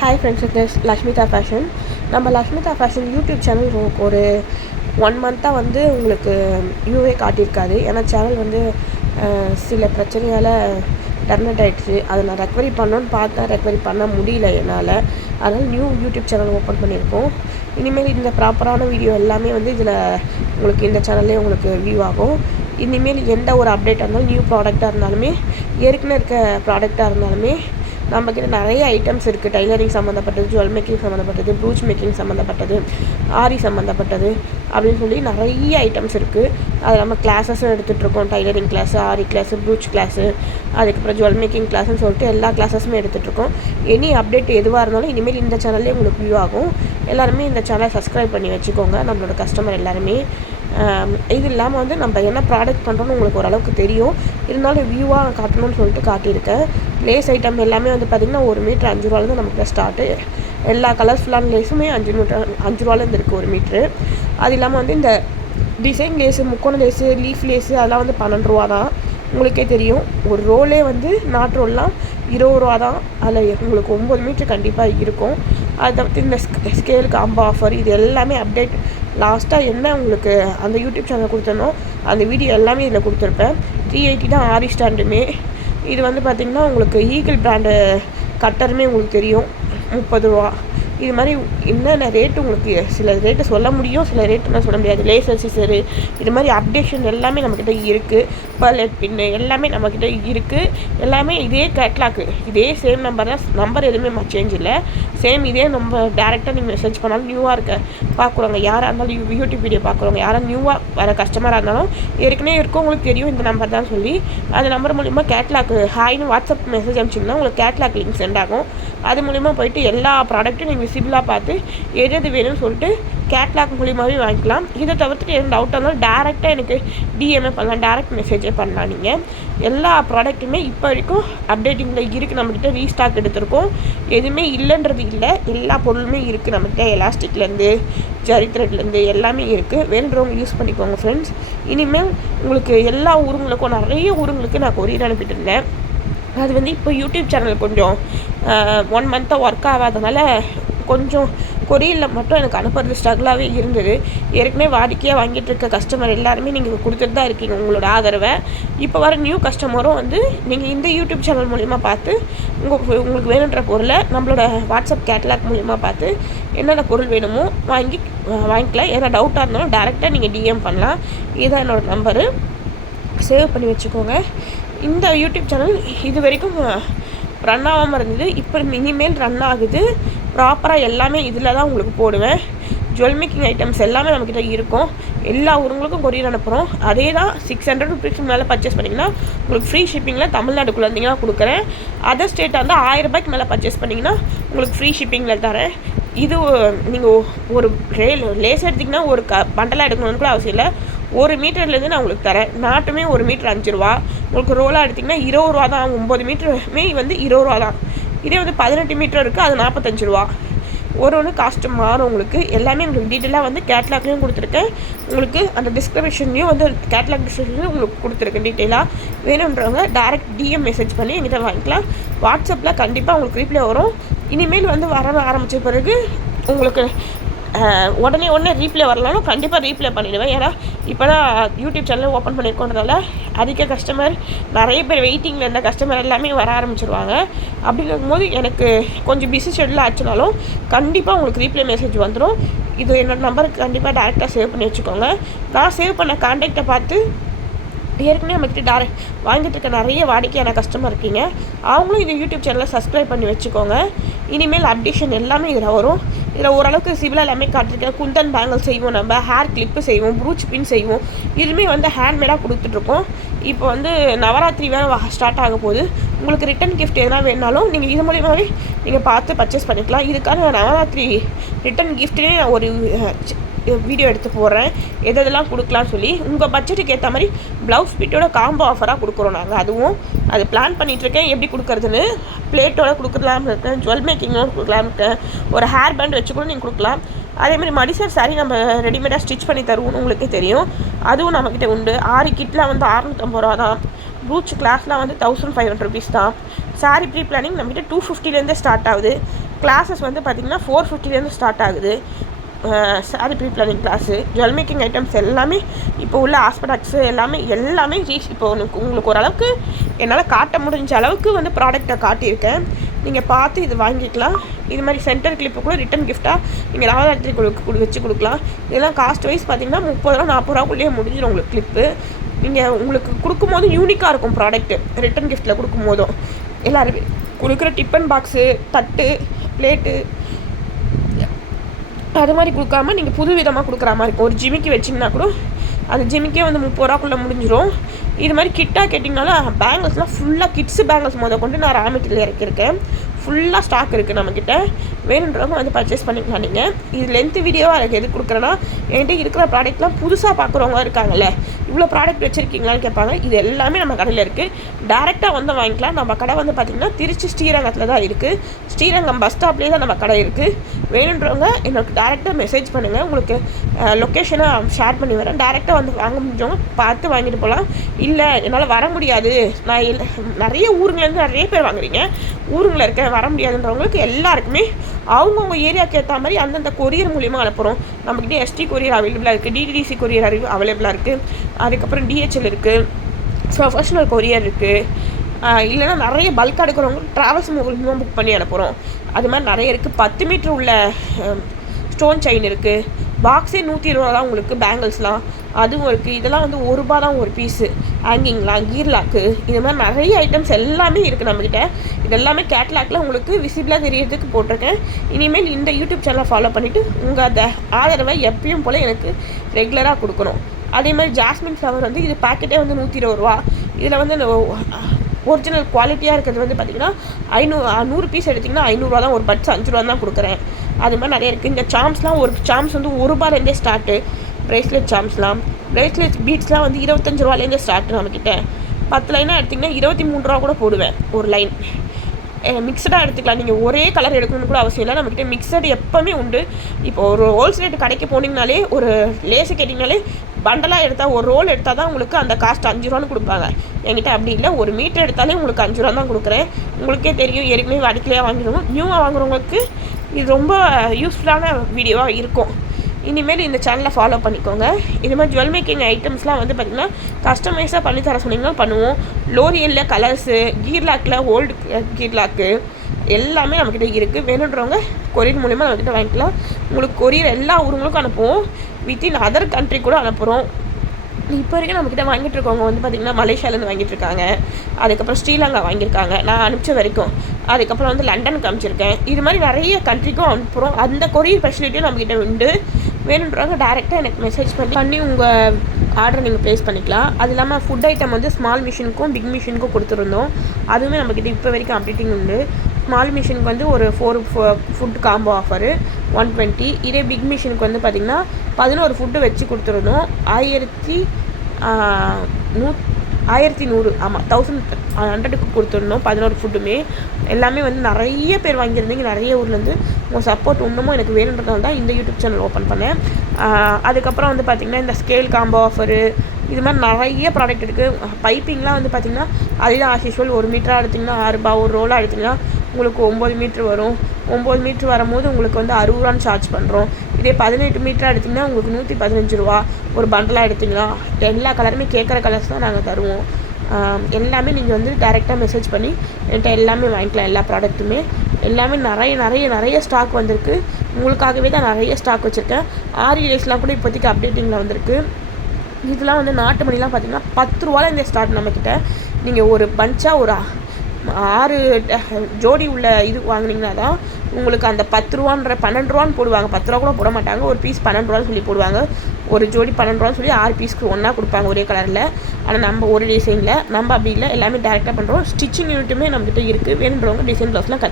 Hi friends it Lakshmitha fashion நம்ம Lakshmitha fashion YouTube channel ஒரு one மந்த்தாக வந்து உங்களுக்கு வியூவே காட்டியிருக்காது ஏன்னா சேனல் வந்து சில பிரச்சனையால் டர்னட் ஆகிடுச்சு அதை நான் ரெக்கவரி பண்ணோன்னு பார்த்தா ரெக்கவரி பண்ண முடியல என்னால். அதனால் நியூ யூடியூப் சேனல் ஓப்பன் பண்ணியிருக்கோம். இனிமேல் இந்த ப்ராப்பரான வீடியோ எல்லாமே வந்து இதில் உங்களுக்கு இந்த சேனல்லே உங்களுக்கு வியூ ஆகும். இனிமேல் எந்த ஒரு அப்டேட்டாக இருந்தாலும் நியூ ப்ராடக்டாக இருந்தாலுமே ஏற்கனவே இருக்க ப்ராடக்டாக இருந்தாலுமே நம்மக்கிட்ட நிறைய ஐட்டம்ஸ் இருக்குது டைலரிங் சம்மந்தப்பட்டது ஜுவல் மேக்கிங் சம்மந்தப்பட்டது ப்ரூச் மேக்கிங் சம்மந்தப்பட்டது ஆரி சம்மந்தப்பட்டது அப்படின்னு சொல்லி நிறைய ஐட்டம்ஸ் இருக்குது அது நம்ம கிளாஸஸும் எடுத்துகிட்ருக்கோம் tailoring class aari class brooch class அதுக்கப்புறம் ஜுவல் மேக்கிங் கிளாஸ்னு சொல்லிட்டு எல்லா கிளாஸஸுமே எடுத்துகிட்ருக்கோம் எனி அப்டேட் எதுவாக இருந்தாலும் இனிமேல் இந்த சேனல்லே உங்களுக்கு வியூ ஆகும். எல்லாருமே இந்த சேனலை சப்ஸ்கிரைப் பண்ணி வச்சுக்கோங்க. நம்மளோட கஸ்டமர் எல்லாருமே. இது இல்லாமல் வந்து நம்ம என்ன ப்ராடக்ட் பண்ணுறோன்னு உங்களுக்கு ஓரளவுக்கு தெரியும். இருந்தாலும் வியூவாக காட்டணும்னு சொல்லிட்டு காட்டியிருக்கேன். லேஸ் ஐட்டம் எல்லாமே வந்து பார்த்திங்கன்னா ஒரு மீட்ரு அஞ்சு ரூபாலேருந்து நமக்கு ஸ்டார்ட்டு எல்லா கலர்ஃபுல்லான லேஸுமே அஞ்சு மீட்டர் அஞ்சு ரூபாலேருந்து இருக்குது ஒரு மீட்ரு அது இல்லாமல் வந்து இந்த டிசைன் லேஸு முக்கோண லேஸு லீஃப் லேஸு அதெல்லாம் வந்து பன்னெண்டு ரூபா தான். உங்களுக்கே தெரியும். ஒரு ரோலே வந்து நாட்டு ரோல்லாம் இருபது ரூபா தான். அதில் உங்களுக்கு ஒம்பது மீட்ரு கண்டிப்பாக இருக்கும். அதை தவிர்த்து இந்த ஸ்கேலுக்கு அம்பா ஆஃபர் இது எல்லாமே அப்டேட் லாஸ்ட்டாக என்ன உங்களுக்கு அந்த யூடியூப் சேனல் கொடுத்தனோ அந்த வீடியோ எல்லாமே இதில் கொடுத்துருப்பேன். த்ரீ எயிட்டி தான் ஆரி ஸ்டாண்டுமே. இது வந்து பார்த்திங்கன்னா உங்களுக்கு ஈகிள் பிராண்டு கட்டருமே உங்களுக்கு தெரியும். முப்பது ரூபா. இது மாதிரி என்னென்ன ரேட்டு உங்களுக்கு சில ரேட்டு சொல்ல முடியும் சில ரேட்டு நான் சொல்ல முடியாது. லேசர் சிசரு இது மாதிரி அப்டேஷன் எல்லாமே நம்மக்கிட்ட இருக்குது பர்லெட் பின்னு எல்லாமே நம்மக்கிட்ட இருக்குது எல்லாமே இதே கேட்லாக்கு இதே சேம் நம்பர் தான். நம்பர் எதுவுமே சேஞ்ச் இல்லை. சேம் இதே நம்ம டேரெக்டாக நீங்கள் மெசேஜ் பண்ணாலும் நியூவாக இருக்க பார்க்குறவங்க யாராக இருந்தாலும் யூ- யூடியூப் வீடியோ பார்க்குறவங்க யாராவது நியூவாக வர கஸ்டமராக இருந்தாலும் ஏற்கனவே இருக்கவங்களுக்கு தெரியும் இந்த நம்பர் தான் சொல்லி. அந்த நம்பர் மூலிமா கேட்லாக் ஹாய்னு வாட்ஸ்அப் மெசேஜ் அனுப்பிச்சிங்கன்னா உங்களுக்கு கேட்லாக் லிங்க் சென்ட் ஆகும். அது மூலிமா போயிட்டு எல்லா ப்ராடக்ட்டும் நீங்கள் விசிபிளாக பார்த்து எது எது வேணும்னு சொல்லிட்டு கேட்லாக் மூலியமாகவே வாங்கிக்கலாம். இதை தவிர்த்துட்டு எதுவும் டவுட் இருந்தாலும் டேரெக்டாக எனக்கு டிஎம்ஏ பண்ணலாம். டேரெக்ட் மெசேஜே பண்ணலாம் நீங்கள் எல்லா ப்ராடக்ட்டுமே இப்போ வரைக்கும் அப்டேட்டிங்கில் இருக்குது நம்மகிட்ட ரீஸ்டாக் எடுத்திருக்கோம். எதுவுமே இல்லைன்றது இல்லை. எல்லா பொருளுமே இருக்குது நம்மகிட்ட. எலாஸ்டிக்லேருந்து ஜரி த்ரெட்லேருந்து எல்லாமே இருக்குது வேணுறவங்க யூஸ் பண்ணிக்கோங்க ஃப்ரெண்ட்ஸ் இனிமேல் உங்களுக்கு எல்லா ஊருங்களுக்கும் நிறைய ஊருங்களுக்கு நான் கொரியர் அனுப்பிட்டு இருந்தேன். அது வந்து இப்போ யூடியூப் சேனல் கொஞ்சம் ஒன் மந்த்தாக ஒர்க் ஆகாதனால கொஞ்சம் கொரியரில் மட்டும் எனக்கு அனுப்புறது ஸ்ட்ரகிளாகவே இருந்தது. ஏற்கனவே வாடிக்கையாக வாங்கிட்டு இருக்க கஸ்டமர் எல்லாருமே நீங்கள் கொடுத்துட்டு தான் இருக்கீங்க உங்களோட ஆதரவை. இப்போ வர நியூ கஸ்டமரும் வந்து நீங்கள் இந்த யூடியூப் சேனல் மூலிமா பார்த்து உங்கள் உங்களுக்கு வேணுன்ற பொருளை நம்மளோட வாட்ஸ்அப் கேட்லாக் மூலிமா பார்த்து என்னென்ன பொருள் வேணுமோ வாங்கி வாங்கிக்கலாம். ஏன்னா டவுட்டாக இருந்தாலும் டேரெக்டாக நீங்கள் டிஎம் பண்ணலாம். இதுதான் என்னோடய நம்பரு சேவ் பண்ணி வச்சுக்கோங்க. இந்த யூடியூப் சேனல் இது வரைக்கும் ரன் ஆகாமல் இருந்தது. இப்போ இனிமேல் ரன் ஆகுது. ப்ராப்பராக எல்லாமே இதில் தான் உங்களுக்கு போடுவேன். ஜுவல் மேக்கிங் ஐட்டம்ஸ் எல்லாமே நம்மக்கிட்ட இருக்கும். எல்லா ஊருங்களுக்கும் கொரியர் அனுப்புகிறோம் அதே தான் சிக்ஸ் ஹண்ட்ரட் ருபீஸ்க்கு மேலே பர்ச்சேஸ் பண்ணிங்கன்னா உங்களுக்கு ஃப்ரீ ஷிப்பிங்கில் தமிழ்நாடுக்குள்ளே இருந்தீங்கன்னா கொடுக்குறேன். அதர் ஸ்டேட்டாக இருந்தால் ஆயிரம் ரூபாய்க்கு மேலே பர்ச்சேஸ் பண்ணிங்கன்னா உங்களுக்கு ஃப்ரீ ஷிப்பிங்கில் தரேன். இது நீங்கள் ஒரு ரேல் லேஸ் எடுத்திங்கன்னா ஒரு க பண்டலாக எடுக்கணும்னு கூட அவசியம் இல்லை. ஒரு மீட்டர்லேருந்து நான் உங்களுக்கு தரேன். நாட்டுமே ஒரு மீட்டர் அஞ்சு ரூபா. உங்களுக்கு ரோலாக எடுத்திங்கன்னா இருபது ரூபா தான். ஒம்பது மீட்டருமே வந்து இருபது ரூபா தான். இதே வந்து பதினெட்டு மீட்டர் இருக்குது அது நாற்பத்தஞ்சு ரூபா. ஒரு ஒன்று காஸ்ட்டு மாறும் உங்களுக்கு. எல்லாமே உங்களுக்கு டீட்டெயிலாக வந்து கேட்லாக்லேயும் கொடுத்துருக்கேன். உங்களுக்கு அந்த டிஸ்கிரிப்ஷன்லேயும் வந்து கேட்லாக் டிஸ்கிரிப்ஷன்லையும் உங்களுக்கு கொடுத்துருக்கேன் டீட்டெயிலாக வேணுன்றவங்க டேரெக்ட் டிஎம் மெசேஜ் பண்ணி எங்கிட்ட வாங்கிக்கலாம். வாட்ஸ்அப்பில் கண்டிப்பாக உங்களுக்கு ரீப்ளே வரும். இனிமேல் வந்து வர ஆரம்பித்த பிறகு உங்களுக்கு உடனே உடனே ரீப்ளே வரலாம்னு கண்டிப்பாக ரீப்ளே பண்ணிவிடுவேன் ஏன்னா இப்போ தான் யூடியூப் சேனல் ஓப்பன் பண்ணியிருக்கோன்றதால அதிக கஸ்டமர் நிறைய பேர் வெயிட்டிங்கில் இருந்த கஸ்டமர் எல்லாமே வர ஆரம்பிச்சிருவாங்க. அப்படி போது எனக்கு கொஞ்சம் பிஸி ஷெட்யூல் ஆச்சுனாலும் கண்டிப்பாக உங்களுக்கு ரீப்ளே மெசேஜ் வந்துடும் இது என்னோடய நம்பருக்கு கண்டிப்பாக டேரெக்டாக சேவ் பண்ணி வச்சுக்கோங்க. நான் சேவ் பண்ண கான்டாக்டை பார்த்து ஏற்கனவே நம்மக்கிட்ட டேரக்ட் வாங்கிட்டு இருக்க நிறைய வாடிக்கையான கஸ்டமர் இருக்கீங்க. அவங்களும் இந்த யூடியூப் சேனலை சப்ஸ்கிரைப் பண்ணி வச்சுக்கோங்க. இனிமேல் அப்டேஷன் எல்லாமே இதில் வரும். இதில் ஓரளவுக்கு சிவில் எல்லாமே காட்டிருக்கேன் குந்தன் பேங்கல் செய்வோம் நம்ம ஹேர் கிளிப்பு செய்வோம் ப்ரூச் பின் செய்வோம். இதுவுமே வந்து ஹேண்ட்மேடாக கொடுத்துட்ருக்கோம் இப்போ வந்து நவராத்திரி வேறு ஸ்டார்ட் ஆக போகுது. உங்களுக்கு ரிட்டன் கிஃப்ட் எதனா வேணாலும் நீங்கள் இது மூலியமாகவே நீங்கள் பார்த்து பர்ச்சேஸ் பண்ணிக்கலாம். இதுக்கான நவராத்திரி ரிட்டன் கிஃப்ட்லேயே நான் ஒரு வீடியோ எடுத்து போடுறேன். எது எதெல்லாம் கொடுக்கலாம்னு சொல்லி உங்கள் பட்ஜெட்டுக்கு ஏற்ற மாதிரி ப்ளவுஸ் பிட்டோட காம்போ ஆஃபராக கொடுக்குறோம் நாங்கள் அதுவும் அது பிளான் பண்ணிகிட்ருக்கேன் எப்படி கொடுக்குறதுன்னு பிளேட்டோட கொடுக்கலாம் இருக்கேன். ஜுவல் மேக்கிங்கோட கொடுக்கலாம்னு இருக்கேன். ஒரு ஹேர் பேண்ட் வச்சு கூட நீங்கள் கொடுக்கலாம். அதேமாதிரி மடிசர் சாரி நம்ம ரெடிமேடாக ஸ்டிச் பண்ணி தருவோம்னு உங்களுக்கே தெரியும். அதுவும் நம்மக்கிட்ட உண்டு. ஆறு கிட்டில் வந்து அறநூற்றம்பது ரூபா தான் ப்ளூச் கிளாஸ்லாம் வந்து தௌசண்ட் ஃபைவ் ஹண்ட்ரட் ருபீஸ் தான். சாரி ப்ரீ பிளானிங் நம்மகிட்ட டூ ஃபிஃப்டிலேருந்தே ஸ்டார்ட் ஆகுது. கிளாஸஸ் வந்து பார்த்திங்கன்னா ஃபோர் ஃபிஃப்டிலேருந்து ஸ்டார்ட் ஆகுது. Sari pre planning class jewel making items எல்லாமே இப்போ உள்ள ஆஸ்பெடாக்ஸு எல்லாமே எல்லாமே ரீச் இப்போ உனக்கு உங்களுக்கு ஓரளவுக்கு என்னால் காட்ட முடிஞ்ச அளவுக்கு வந்து ப்ராடக்டை காட்டியிருக்கேன். நீங்கள் பார்த்து இது வாங்கிக்கலாம். இது மாதிரி சென்டர் கிளிப்பு கூட ரிட்டன் கிஃப்ட்டாக நீங்கள் நவராத்திரி கொடுக்க வச்சு கொடுக்கலாம். இதெல்லாம் காஸ்ட் வைஸ் பார்த்தீங்கன்னா முப்பது ரூபா நாற்பது ரூபாக்குள்ளேயே முடிஞ்சிடும் உங்களுக்கு கிளிப்பு நீங்கள் உங்களுக்கு கொடுக்கும்போது யூனிக்காக இருக்கும் ப்ராடக்ட்டு ரிட்டன் கிஃப்ட்டில் கொடுக்கும்போதும். எல்லாருமே கொடுக்குற டிஃபன் பாக்ஸு தட்டு பிளேட்டு அது மாதிரி கொடுக்காம நீங்கள் புது விதமாக கொடுக்குற மாதிரி இருக்கும். ஒரு ஜிமிக்கி வச்சிங்கன்னா கூட அந்த ஜிமிக்கே வந்து முப்பது ரூபாக்குள்ளே முடிஞ்சிடும் இது மாதிரி கிட்டாக கேட்டிங்கனாலும் பேங்கிள்ஸ்லாம் ஃபுல்லாக கிட்ஸு பேங்கிள்ஸ் முத கொண்டு நான் ரா மெட்டீரியல் இறக்கியிருக்கேன். ஃபுல்லாக ஸ்டாக் இருக்குது நம்மக்கிட்ட வேணுன்றவங்க வந்து பர்ச்சேஸ் பண்ணிக்கலாம் நீங்கள் இது லென்த்து வீடியோவாக எனக்கு எது கொடுக்குறேன்னா என்கிட்ட இருக்கிற ப்ராடக்ட்லாம் புதுசாக பார்க்குறவங்க இருக்காங்கல்ல இவ்வளோ ப்ராடக்ட் வச்சுருக்கீங்களான்னு கேட்பாங்க. இது எல்லாமே நம்ம கடையில் இருக்குது டேரெக்டாக வந்து வாங்கிக்கலாம். நம்ம கடை வந்து பார்த்திங்கன்னா திருச்சி ஸ்ரீரங்கத்தில் தான் இருக்குது ஸ்ரீரங்கம் பஸ் ஸ்டாப்லேயே தான் நம்ம கடை இருக்குது வேணுன்றவங்க எனக்கு டேரெக்டாக மெசேஜ் பண்ணுங்கள் உங்களுக்கு லொக்கேஷனை ஷேர் பண்ணி வரேன் டேரெக்டாக வந்து வாங்க முடிஞ்சவங்க பார்த்து வாங்கிட்டு போகலாம். இல்லை என்னால் வர முடியாது. நான் நிறைய ஊருங்கலேருந்து நிறைய பேர் வாங்குறீங்க. ஊருங்களில் இருக்க வர முடியாதுன்றவங்களுக்கு எல்லாருக்குமே அவங்கவுங்க ஏரியாவுக்கு ஏற்ற மாதிரி அந்தந்த கொரியர் மூலிமா அனுப்புகிறோம் நம்மக்கிட்ட எஸ்டி கொரியர் அவைலபிளாக இருக்குது டிடிடிசி கொரியர் அறிவு அவைலபிளாக இருக்குது அதுக்கப்புறம் டிஹெச்எல் இருக்குது ப்ரொஃபஷ்னல் கொரியர் இருக்குது இல்லைனா நிறைய பல்க் எடுக்கிறவங்க ட்ராவல்ஸ் மூலியமாக புக் பண்ணி அனுப்புகிறோம் அது மாதிரி நிறைய இருக்குது பத்து மீட்ரு உள்ள ஸ்டோன் செயின் இருக்குது பாக்ஸே நூற்றி இருபது தான் உங்களுக்கு பேங்கிள்ஸ்லாம் அதுவும் இருக்குது இதெல்லாம் வந்து ஒரு ரூபா தான் ஒரு பீஸு ஹேங்கிங்லா கீர்லாக்கு இது மாதிரி நிறைய ஐட்டம்ஸ் எல்லாமே இருக்குது நம்மக்கிட்ட இது எல்லாமே கேட்லாக்ல உங்களுக்கு விசிபிளாக தெரியறதுக்கு போட்டிருக்கேன். இனிமேல் இந்த யூடியூப் சேனலை ஃபாலோ பண்ணிவிட்டு உங்கள் அந்த ஆதரவை எப்பயும் போல் எனக்கு ரெகுலராக கொடுக்கணும். அதே மாதிரி ஜாஸ்மின் ஃப்ளவர் வந்து இது பேக்கெட்டே வந்து நூற்றி இருபது ரூபா. இதில் வந்து ஒரிஜினல் குவாலிட்டியாக இருக்கிறது வந்து பார்த்திங்கன்னா ஐநூறு நூறு பீஸ் எடுத்திங்கன்னா ஐநூறுரூவா தான். ஒரு பட்ஸ் அஞ்சு ரூபா தான் கொடுக்குறேன். அது மாதிரி நிறைய இருக்குது இந்த சாம்ஸ்லாம் ஒரு சாம்ஸ் வந்து ஒரு ரூபாலேருந்தே ஸ்டார்ட்டு ப்ரேஸ்லெட் சாம்ஸ்லாம் ப்ரேஸ்லெட் பீட்ஸ்லாம் வந்து இருபத்தஞ்சு ரூபாலேருந்து ஸ்டார்ட் நம்மக்கிட்ட பத்து லைனாக எடுத்திங்கன்னா இருபத்தி மூணு ரூபா கூட போடுவேன் ஒரு லைன் மிக்சடாக எடுத்துக்கலாம். நீங்கள் ஒரே கலர் எடுக்கணும்னு கூட அவசியம் இல்லை. நம்மக்கிட்ட மிக்சடு எப்போவுமே உண்டு. இப்போ ஒரு ஹோல்சேல் கடைக்கு போனீங்கனாலே ஒரு லேஸு கேட்டிங்கனாலே பண்டலாக எடுத்தால் ஒரு ரோல் எடுத்தால் தான் உங்களுக்கு அந்த காஸ்ட் அஞ்சு ரூபான்னு கொடுப்பாங்க. என்கிட்ட அப்படி இல்லை. ஒரு மீட்டர் எடுத்தாலே உங்களுக்கு அஞ்சு ரூபா தான் கொடுக்குறேன். உங்களுக்கே தெரியும். ஏற்கனவே அடிக்கலையாக வாங்கிடுவோம். நியூவாக வாங்குறவங்களுக்கு இது ரொம்ப யூஸ்ஃபுல்லான வீடியோவாக இருக்கும். இனிமேல் இந்த சேனலை ஃபாலோ பண்ணிக்கோங்க. இது மாதிரி ஜுவல் மேக்கிங் ஐட்டம்ஸ்லாம் வந்து பார்த்திங்கன்னா கஸ்டமைஸாக பண்ணி தர சொன்னீங்கன்னா பண்ணுவோம். லோரியலில் கலர்ஸு கீர்லாக்கில் ஓல்டு கீர்லாக்கு எல்லாமே நம்மக்கிட்ட இருக்குது வேணுன்றவங்க கொரியர் மூலிமா நம்மக்கிட்ட வாங்கிக்கலாம். உங்களுக்கு கொரியர் எல்லா ஊருங்களுக்கும் அனுப்புவோம். வித்தின் அதர் கண்ட்ரி கூட அனுப்புகிறோம் இப்போ வரைக்கும் நம்மக்கிட்ட வாங்கிட்டு இருக்கவங்க வந்து பார்த்திங்கன்னா மலேசியாலேருந்து வாங்கிட்டு இருக்காங்க. அதுக்கப்புறம் ஸ்ரீலங்கா வாங்கியிருக்காங்க. நான் அனுப்பிச்ச வரைக்கும். அதுக்கப்புறம் வந்து லண்டன் காமிச்சிருக்கேன். இது மாதிரி நிறைய கண்ட்ரிக்கும் அனுப்புகிறோம் அந்த கொரியர் ஃபெசிலிட்டியும் நம்மக்கிட்ட உண்டு. வேணுன்றவங்க டேரெக்டாக எனக்கு மெசேஜ் பண்ணி பண்ணி உங்கள் ஆர்டர் நீங்கள் ப்ளேஸ் பண்ணிக்கலாம். அது இல்லாமல் ஃபுட் ஐட்டம் வந்து ஸ்மால் மிஷினுக்கும் பிக் மிஷினுக்கும் கொடுத்துருந்தோம். அதுவுமே நம்மக்கிட்ட இப்போ வரைக்கும் அப்டேட்டிங் உண்டு. ஸ்மால் மிஷினுக்கு வந்து ஒரு four food combo offer one twenty இதே பிக் மிஷினுக்கு வந்து பார்த்திங்கன்னா பதினோரு ஃபுட்டு வச்சு கொடுத்துருந்தோம். ஆயிரத்தி நூ ஆயிரத்தி நூறு ஆமாம் தௌசண்ட் ஹண்ட்ரடுக்கு கொடுத்துருந்தோம் பதினோரு ஃபுட்டுமே எல்லாமே வந்து நிறைய பேர் வாங்கியிருந்தீங்க நிறைய ஊர்லேருந்து உங்கள் சப்போர்ட் இன்னமும் எனக்கு வேணுன்றதால தான் இந்த யூடியூப் சேனல் ஓப்பன் பண்ணேன். அதுக்கப்புறம் வந்து பார்த்திங்கன்னா இந்த ஸ்கேல் காம்போ ஆஃபரு இது மாதிரி நிறைய ப்ராடக்ட் இருக்குது பைப்பிங்லாம் வந்து பார்த்திங்கன்னா அதுதான் ஆஸ் ஒரு மீட்டராக எடுத்திங்கன்னா ஆறு ரூபா ஒரு ரோலாக எடுத்திங்கன்னா உங்களுக்கு ஒம்பது மீட்ரு வரும். ஒம்பது மீட்ரு வரும்போது உங்களுக்கு வந்து அறுபது ரூபான்னு சார்ஜ் பண்ணுறோம் இதே பதினெட்டு மீட்டராக எடுத்திங்கன்னா உங்களுக்கு நூற்றி பதினஞ்சு ரூபா. ஒரு பண்டலாக எடுத்திங்கன்னா எல்லா கலருமே கேட்குற கலர்ஸ் தான் நாங்கள் தருவோம். எல்லாமே நீங்கள் வந்து டேரெக்டாக மெசேஜ் பண்ணி என்கிட்ட எல்லாமே வாங்கிக்கலாம் எல்லா ப்ராடக்ட்டுமே எல்லாமே நிறைய நிறைய நிறைய ஸ்டாக் வந்திருக்கு. உங்களுக்காகவே தான் நிறைய ஸ்டாக் வச்சுருக்கேன். ஆரி டேஸ்லாம் கூட இப்போதைக்கு அப்டேட்டிங்கில் வந்திருக்கு. இதெல்லாம் வந்து நாட்டு மணிலாம் பார்த்திங்கன்னா பத்து ரூபால இந்த ஸ்டார்ட் நம்மக்கிட்ட நீங்கள் ஒரு பஞ்சாக ஒரு ஆறு ஜோடி உள்ள இது வாங்கினீங்கன்னா தான் உங்களுக்கு அந்த பத்து ரூபான்ற பன்னெண்டு ரூபான்னு போடுவாங்க. பத்து ரூபா கூட போட மாட்டாங்க. ஒரு பீஸ் பன்னெண்டு ரூபான்னு சொல்லி போடுவாங்க. ஒரு ஜோடி பன்னெண்டு ரூபான்னு சொல்லி ஆறு பீஸ்க்கு ஒன்றா கொடுப்பாங்க ஒரே கலரில் ஆனால் நம்ம ஒரு டிசைனில் நம்ம அப்படி இல்லை. எல்லாமே டேரெக்டாக பண்ணுறோம் ஸ்டிச்சிங் யூனிட்டுமே நம்மகிட்ட இருக்குது வேணுன்றவங்க டிசைன் ப்ளவுஸ்லாம்